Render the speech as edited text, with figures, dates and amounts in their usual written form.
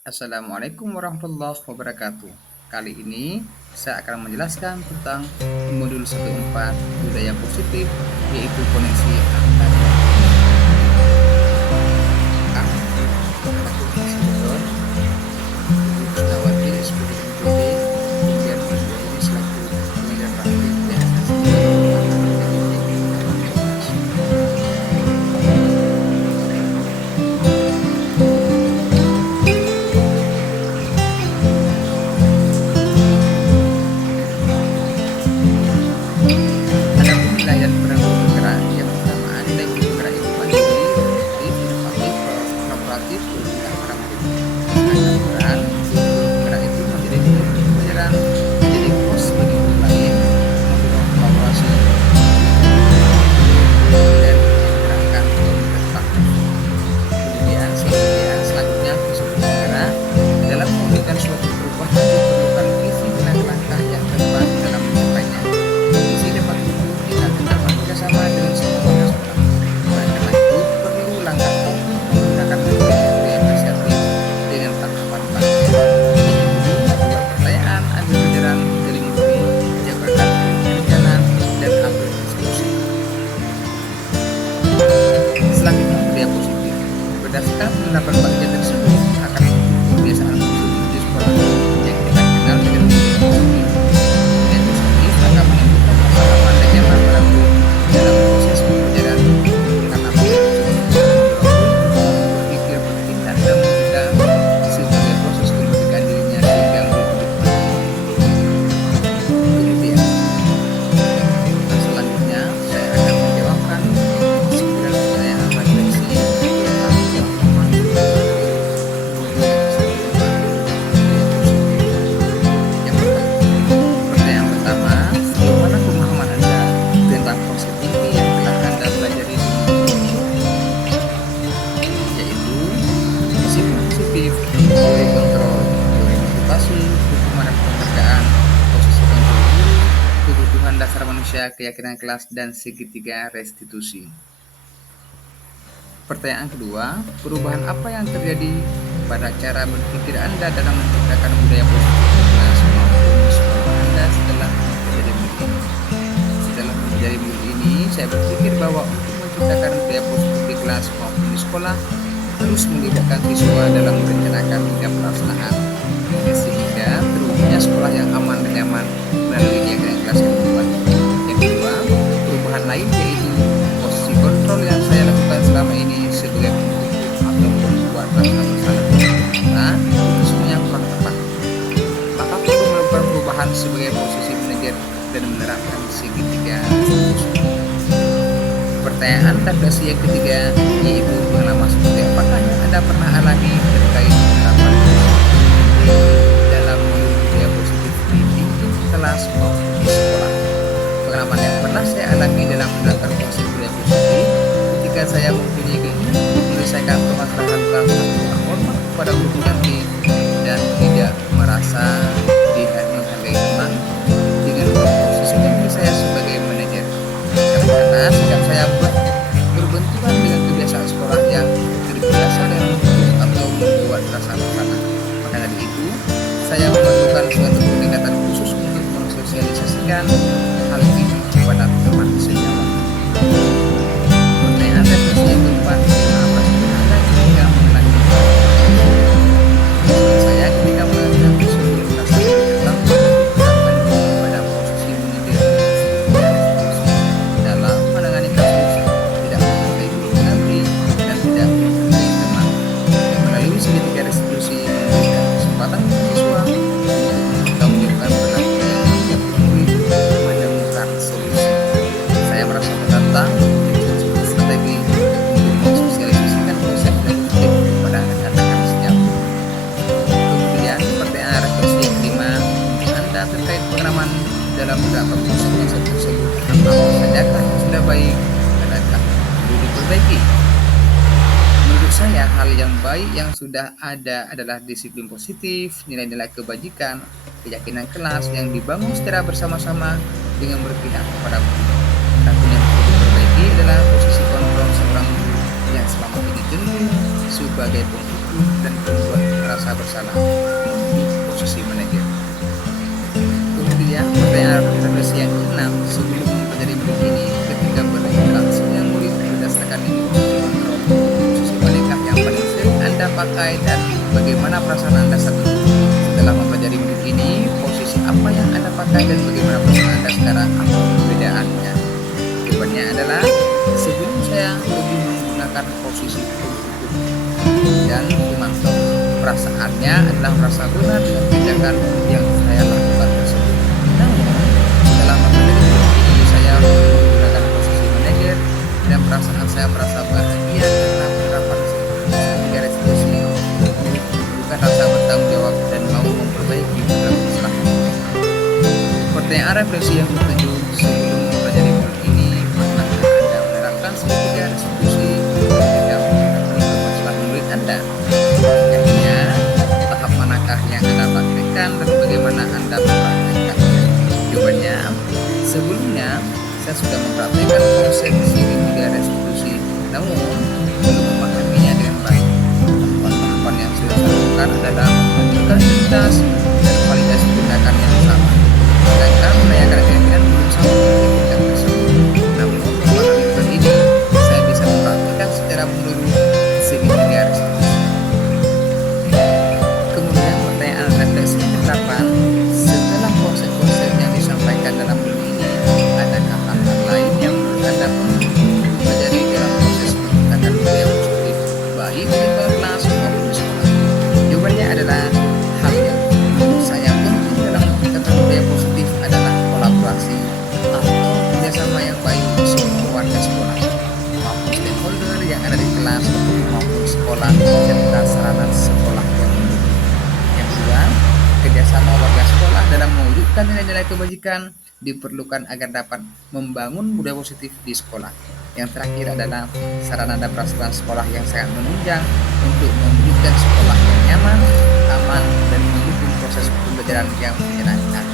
Assalamualaikum warahmatullahi wabarakatuh. Kali ini saya akan menjelaskan tentang modul 14 budaya positif, yaitu koneksi antar anak Sidon, Ibu Kusnawati, SPT MPD, kemudian Ibu ini selaku pengajar praktik PSS Adapun nilai dan peran guru bergerak, yang pertama nilai guru bergerak itu mandiri, reflektif, inovatif, kolaboratif, dan pragmatis. Sedangkan peran guru bergerak itu menjadi guru pembelajaran, menjadi host bagi guru lain, mendorong kolaborasi, dan menggerakkan komunitas praktik. Selanjutnya visi guru bergerak dalam memberikan suatu perubahan diperlukan visi dan langkah yang tepat dalam mencapainya. Visi dapat tumbuh jika terdapat kerjasama dengan semua stakeholder. Oleh karena itu, perlu langkah konkret menggunakan metode inisiatif dengan tahapan pelatihan. Membuat pertanyaan, ambil pelajaran dari mimpi, jabarkan rencana, dan ambil diskusi. Selanjutnya, budaya positif. Berdasarkan penerapan bagian tersebut akan membentuk kebiasaan positif di sekolah yang kita kenal dengan budaya positif. Budaya positif akan menimbulkan rasa aman dan nyaman pada guru dalam proses pembelajaran karena budaya positif bisa mendorong guru untuk berpikir bertindak dan mencegah sebagai proses kemerdekaan dirinya sehingga murid itu ya. Selanjutnya saya akan menjawabkan 9 pertanyaan refleksi tentang pemahaman yang pertanyaan pertama, bagaimana pemahaman Anda tentang positivity yang telah Anda pelajari di yaitu disiplin positif, teori kontrol, teori motivasi, hukuman dan penghargaan, posisi kontrol diri, kebutuhan dasar manusia, keyakinan kelas, dan segitiga restitusi. Pertanyaan kedua, perubahan apa yang terjadi pada cara berpikir Anda dalam menciptakan budaya positif di kelas maupun di sekolah Anda setelah menjadi murid ini? Setelah menjadi murid ini, saya berpikir bahwa untuk menciptakan budaya positif di kelas maupun di sekolah harus melibatkan siswa dalam merencanakan hingga pelaksanaan, sehingga terwujudnya sekolah yang aman dan nyaman melalui keyakinan kelas yang kuat. Yang kedua, perubahan lain yaitu posisi kontrol yang saya lakukan selama ini sebagai penghukum atau membuat rasa bersalah kita itu semuanya kurang tepat. Maka perlu melakukan perubahan sebagai posisi manajer dan menerapkan segitiga restitusi. Pertanyaan refleksi yang ketiga yaitu pengalaman seperti apakah yang Anda pernah alami terkait penerapan dalam modul budaya positif di kelas maupun di sekolah. Pengalaman yang pernah saya alami dalam menerapkan konsep budaya positif ketika saya mempunyai keinginan untuk menyelesaikan permasalahan bangsa yang hormat kepada guru ganti dan tidak merasa menghargai teman dengan memposisikan diri saya sebagai manajer. Karena sikap saya berbenturan dengan kebiasaan sekolah yang terbiasa dengan mempunyai atau membuat rasa bersalah. Maka dari itu, saya memerlukan suatu pendekatan khusus untuk mensosialisasikan hal ini kepada teman sejawat. Pertanyaan refleksi yang keempat, apa sebenarnya ketika mengenai saya ketika mengenai tersebut merasa terdapat pada posisi manajer dan restitusi dalam menangani kasus tidak menghargai guru ganti dan tidak menghargai teman. Melalui segitiga restitusi memberikan kesempatan siswa untuk menunjukkan penampilan yang murid menemukan solusi. Saya merasa menantang sebuah strategi untuk mensosialisasikan konsep dan positif kepada rekan-rekan sejawat. Kemudian pertanyaan refleksi yang kelima, Anda terkait pengalaman dalam beberapa konsep tersebut, apa sajakah yang sudah baik dan adakah perlu diperbaiki? Menurut saya, hal yang baik yang sudah ada adalah disiplin positif, nilai-nilai kebajikan, keyakinan kelas yang dibangun secara bersama-sama dengan berpihak kepada guru. Adapun yang perlu diperbaiki adalah posisi kontrol seorang guru yang selama ini jenuh sebagai penghukum dan membuat rasa bersalah di posisi manajer. Kemudian pertanyaan refleksi yang keenam, sebelum mempelajari murid ini, ketika berinteraksi dengan murid berdasarkan ini posisi manakah yang paling sering Anda pakai dan bagaimana perasaan Anda saat itu? Setelah mempelajari murid ini, posisi apa yang Anda pakai dan bagaimana perasaan Anda sekarang? Apa perbedaannya? Jawabannya adalah sebelum saya lebih menggunakan posisi dan memantau. Perasaannya adalah merasa benar dengan tindakan yang saya lakukan tersebut. Namun, setelah mempelajari ini, saya menggunakan posisi manajer dan perasaan saya merasa bahagia karena penerapan tiga restitusi, bukan rasa bertanggung jawab dan mau memperbaiki beberapa kesalahan. Pertanyaan refleksi yang ketujuh, sebelum mempelajari ini, pernah Anda menerapkan segitiga restitusi ketika menerima masalah murid Anda? Tahap manakah yang Anda praktekkan dan bagaimana Anda mempraktekannya? Jawabannya, sebelumnya saya sudah mempraktekkan konsep segitiga restitusi, namun belum memahaminya dengan baik. Tahapan yang sudah saya lakukan adalah menunjukkan identitas dan validasi tindakan yang sama. Sedangkan menanyakan keyakinan belum sama dengan tindakan tersebut. Namun, memahami hal ini, saya bisa mempraktekkan secara menyeluruh segitiga restitusi. Kemudian pertanyaan refleksi ke-8, setelah konsep-konsep yang disampaikan dalam buku ini, adakah hal-hal lain yang menurut Anda perlu dipelajari dalam proses menciptakan budaya positif, baik di kelas maupun di sekolah? Jawabannya adalah hal yang menurut saya penting dalam menciptakan budaya positif adalah kolaborasi atau kerjasama yang baik di semua warga sekolah maupun stakeholder yang ada di kelas maupun sekolah serta sarana sekolah yang mendukung. Yang kedua, kerjasama warga sekolah dalam mewujudkan nilai-nilai kebajikan diperlukan agar dapat membangun budaya positif di sekolah. Yang terakhir adalah sarana dan prasarana sekolah yang sangat menunjang untuk mewujudkan sekolah yang nyaman, aman, dan mendukung proses pembelajaran yang menyenangkan.